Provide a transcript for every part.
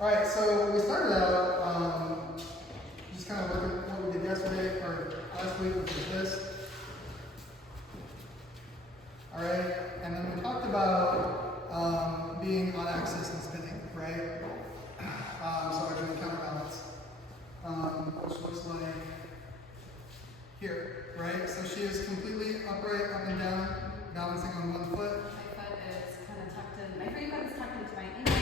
All right, so we started out just kind of looking at what we did yesterday or last week, which is this. All right, and then we talked about being on axis and spinning, right? So we're doing counterbalance, which looks like here, right? So she is completely upright, up and down, balancing on one foot. My foot is kind of tucked in. My free foot is tucked into my ankle.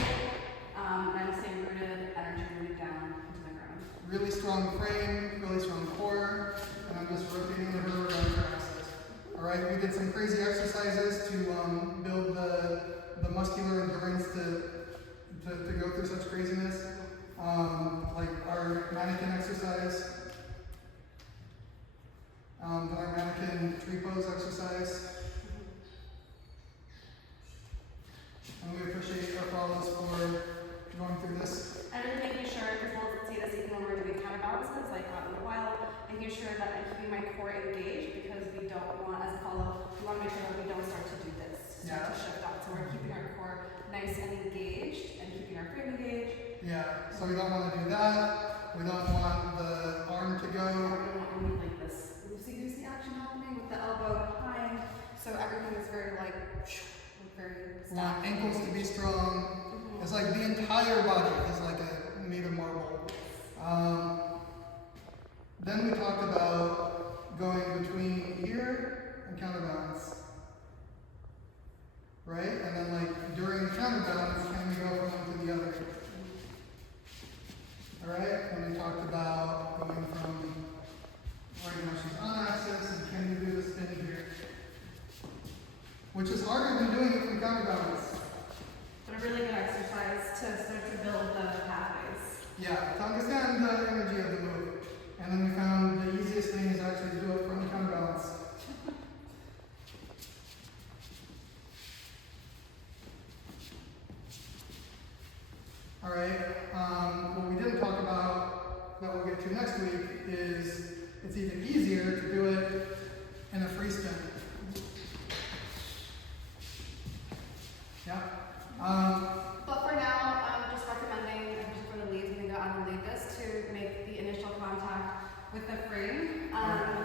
And I'm staying rooted, energy rooted down into the ground. Really strong frame, really strong core, and I'm just rotating her around her axis. All right, we did some crazy exercises to build the muscular endurance to go through such craziness, like our mannequin exercise, our mannequin tree pose exercise. And we appreciate our follows for going through this. And really making sure, because we'll see this even when we're doing counterbalances, like out in the wild, making sure that I'm keeping my core engaged, because we don't want, as a follow, we want to make sure that we don't start to do this, start to shift out. So we're keeping our core nice and engaged, and keeping our frame engaged. Yeah, so we don't want to do that. We don't want the arm to go. We don't want like this loosey-goosey action happening with the elbow behind. So everything is very like very We want ankles to be strong. It's like the entire body is like made of marble. Then we talked about going between here and counterbalance. Right? And then like during counterbalance, can we go from one to the other? Alright? And we talked about going from right now she's on axis and can we do the spin here? Which is harder than doing it from counterbalance. But a really good exercise to start to build the pathways. Yeah, to understand the energy of the move. And then we found the easiest thing is actually to do it from counterbalance. Alright, what we didn't talk about that we'll get to next week is it's even easier to do it in a free spin. Yeah. But for now, I'm just recommending, for the leads, we can go out and lead this to make the initial contact with the frame,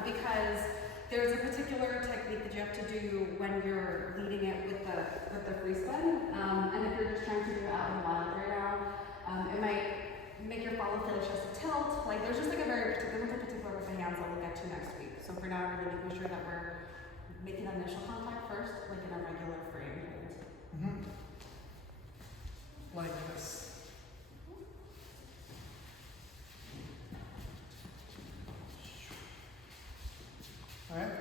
because there's a particular technique that you have to do when you're leading it with the free spin, and if you're just trying to do it out in the wild right now, it might make your follow feel just a tilt. Like there's just like a very particular with the hands that we'll get to next week. So for now, we're really making sure that we're making that initial contact first, like in a regular frame. Like this. Alright.